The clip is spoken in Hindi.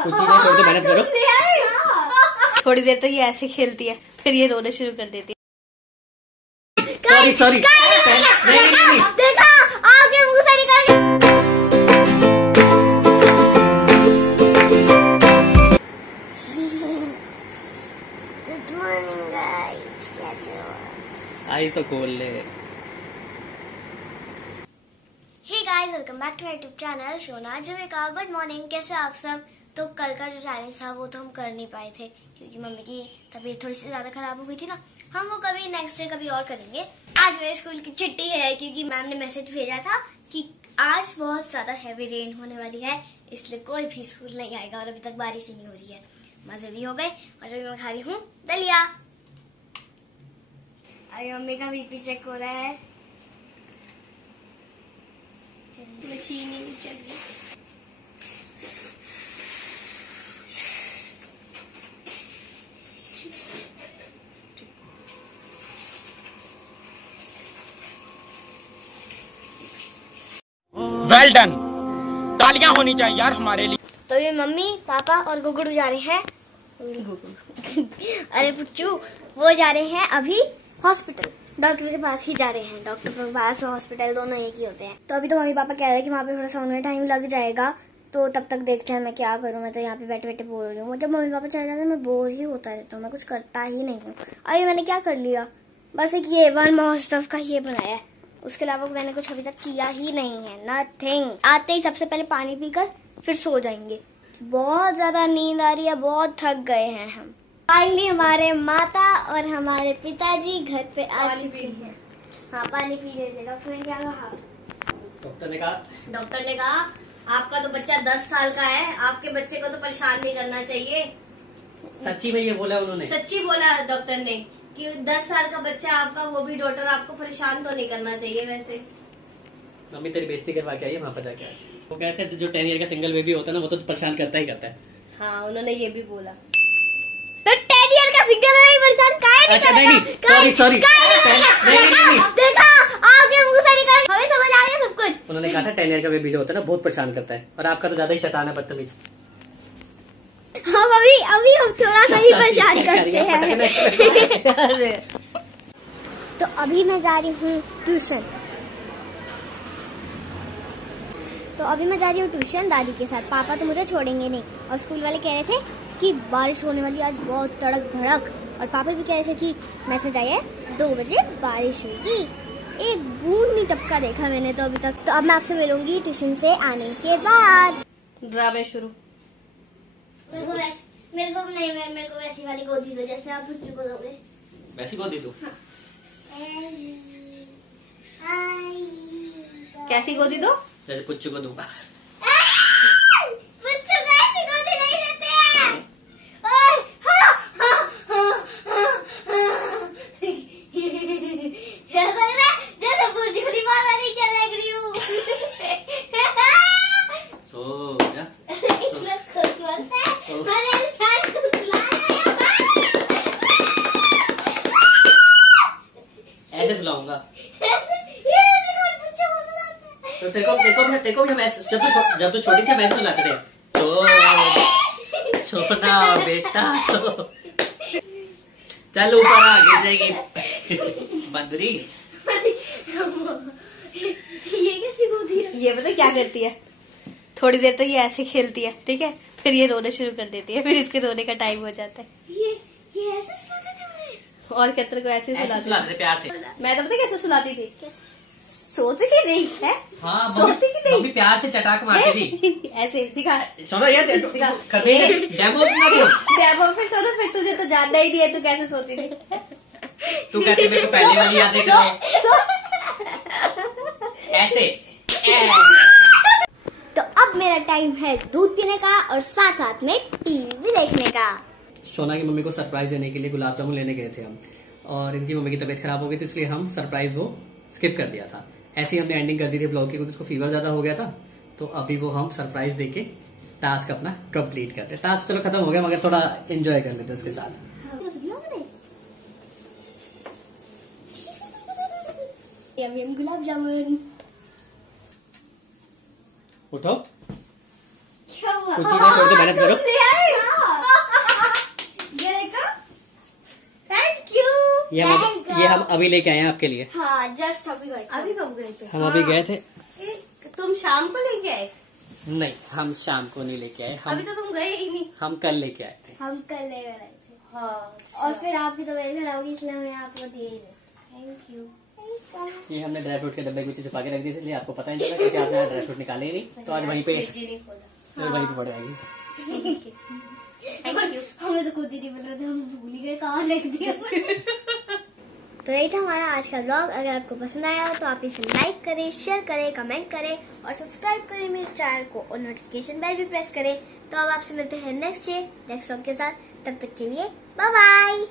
कुछ चीजें थोड़ी तो मेहनत करो। थोड़ी देर तो ये ऐसे खेलती है, फिर ये रोना शुरू कर देती है। सॉरी नहीं। देखा आगे मुंह से निकल गया। गुड मॉर्निंग गाइस, कैसे हो? आइज तो खोल ले। Hey guys, welcome back to YouTube channel Shona Juveka. Good morning, कैसे आप सब? तो कल का जो चैलेंज था वो तो हम कर नहीं पाए थे क्योंकि मम्मी की तबीयत थोड़ी सी ज्यादा खराब हो गई थी ना। हम वो कभी नेक्स्ट डे कभी और करेंगे। आज मेरे स्कूल की छुट्टी है क्योंकि मैम ने मैसेज भेजा था कि आज बहुत ज्यादा हैवी रेन होने वाली है, इसलिए कोई भी स्कूल नहीं आएगा। और अभी तक बारिश ही नहीं हो रही है। मजे भी हो गए। और अभी मैं खा रही हूँ दलिया। अभी मम्मी का बीपी चेक हो रहा है। मशीन ही नहीं चल रही। वेल डन, तालियां होनी चाहिए यार हमारे लिए। तो ये मम्मी पापा और गुगड़ू जा रहे हैं। अरे पुच्चू, वो जा रहे हैं अभी हॉस्पिटल। डॉक्टर के पास ही जा रहे हैं। डॉक्टर के पास और हॉस्पिटल दोनों एक ही होते हैं। तो अभी तो मम्मी पापा कह रहे हैं कि वहाँ पे थोड़ा सा उन्हें टाइम लग जाएगा, तो तब तक देखते हैं मैं क्या करूँ। मैं तो यहाँ पे बैठे बैठे बोर हो रही हूँ। जब मम्मी पापा चले जाते हैं मैं बोर ही होता रहता हूँ, मैं कुछ करता ही नहीं हूँ। अरे मैंने क्या कर लिया, बस एक ये वन महोत्सव का ये बनाया है, उसके अलावा मैंने कुछ अभी तक किया ही नहीं है। नथिंग। आते ही सबसे पहले पानी पीकर फिर सो जाएंगे। बहुत ज्यादा नींद आ रही है, बहुत थक गए हैं हम। फाइनली हमारे माता और हमारे पिताजी घर पे आ चुके हैं। हाँ, पानी पी लीजिए। डॉक्टर ने क्या कहा? डॉक्टर ने कहा आपका तो बच्चा 10 साल का है, आपके बच्चे को तो परेशान नहीं करना चाहिए। सच्ची में ये बोला उन्होंने? सच्ची बोला डॉक्टर ने कि 10 साल का बच्चा आपका, वो भी डॉक्टर, आपको परेशान तो नहीं करना चाहिए। वैसे मम्मी तेरी बेइज्जती करवा के आई है वहाँ पर जाके। वो कहते हैं जो 10 ईयर का सिंगल बेबी होता है ना, वो तो परेशान करता ही करता है। हाँ, उन्होंने ये भी बोला। तो 10 ईयर का सिंगल में परेशान काहे नहीं अच्छा, करेगा? नहीं, सॉरी नहीं। देखा आगे मुंह से निकल। हमें समझ आ गया सब कुछ। उन्होंने कहा था 10 ईयर का बेबी जो होता है ना बहुत परेशान करता है, और आपका तो ज्यादा ही शैतान है, बदतमीज। हम अभी हम थोड़ा सा ही परेशान करते हैं। तो अभी मैं जा रही हूँ ट्यूशन। दादी के साथ। पापा तो मुझे छोड़ेंगे नहीं। और स्कूल वाले कह रहे थे कि बारिश होने वाली आज, बहुत तड़क भड़क। और पापा भी कह रहे थे कि मैसेज आया है 2 बजे बारिश होगी। एक बूंद नहीं टपका देखा मैंने तो अभी तक। तो अब मैं आपसे मिलूंगी ट्यूशन से आने के बाद। ड्रामे शुरू। मेरे को वैसी वाली गोदी दो जैसे आप पुच्चू को दोगे। वैसी गोदी दो। कैसी गोदी दो? जैसे पुच्चू को दूंगा। पुच्चू को ऐसी गोदी नहीं देते हैं। जैसे बुर्ज खलीफा नहीं क्या लग रही हूँ। सो जा। ऐसे सुलाऊंगा तो तेरे को भी हम ऐसे, जब तू छोटी थी हम ऐसे सुलाते थे। सोना बेटा सो। चल ऊपर आ, गिर जाएगी बंदरी। ये कैसी गोदी है? ये पता क्या करती है? थोड़ी देर तो ये ऐसे खेलती है, ठीक है, फिर ये रोना शुरू कर देती है। फिर इसके रोने का टाइम हो जाता है। ये ऐसे सुलाते थे मुझे? और कतर को ऐसे सुलाते थे प्यार से। मैं तो पता कैसे सुलाती थी? सोती की नहीं है? हाँ, सोती की नहीं, मम्मी प्यार से चटाक मारती थी। ऐसे दिखा। सुनो यार, डेमो फिर सोनो, फिर तुझे तो जानना ही नहीं है तू कैसे सोती थी। तू कहती मेरे को पहले वाली यादें करो। ऐसे। तो अब मेरा टाइम है दूध पीने का और साथ साथ में टीवी भी देखने का। सोना की मम्मी को सरप्राइज देने के लिए गुलाब जामुन लेने गए थे हम, और इनकी मम्मी की तबीयत खराब हो गई थी, इसलिए हम सरप्राइज वो स्किप कर दिया था। ऐसे ही हमने एंडिंग कर दी थी ब्लॉग की, क्योंकि उसको फीवर ज्यादा हो गया था। तो अभी वो हम सरप्राइज देके टास्क अपना कंप्लीट करते। टास्क चलो खत्म हो गया, मगर थोड़ा एंजॉय कर लेते उसके साथ। गुलाब जामुन। उठो। क्या कुछ चीजें थोड़ी मेहनत करो। Thank you. ये हम अभी लेके आए हैं आपके लिए। हाँ जस्ट अभी गए थे। अभी कब गए थे? हम अभी गए थे। तुम शाम को लेके आए? नहीं, हम शाम को नहीं लेके आए। अभी तो तुम गए ही नहीं। हम कल लेके आए थे। हम कल ले आए थे। हाँ। और फिर आपकी तबीयत खराब होगी इसलिए हमने आपको दिए ही नहीं। Thank you. ये हमने ड्राई फ्रूट के डब्बे कुछ छुपा के रख दिए, इसलिए आपको पता नहीं चला क्योंकि आपने ड्राई फ्रूट निकाले ही नहीं, तो आज वहीं पे वहीं पे पड़ जाएगी। Thank you. हमें तो खुद ही नहीं मिल रहे थे, हम भूल ही गए कहाँ रख दिया। तो यही था हमारा आज का ब्लॉग। अगर आपको पसंद आया हो तो आप इसे लाइक करें, शेयर करें, कमेंट करें और सब्सक्राइब करें मेरे चैनल को और नोटिफिकेशन बेल भी प्रेस करें। तो अब आपसे मिलते हैं नेक्स्ट ब्लॉग के साथ। तब तक के लिए बाय बाय।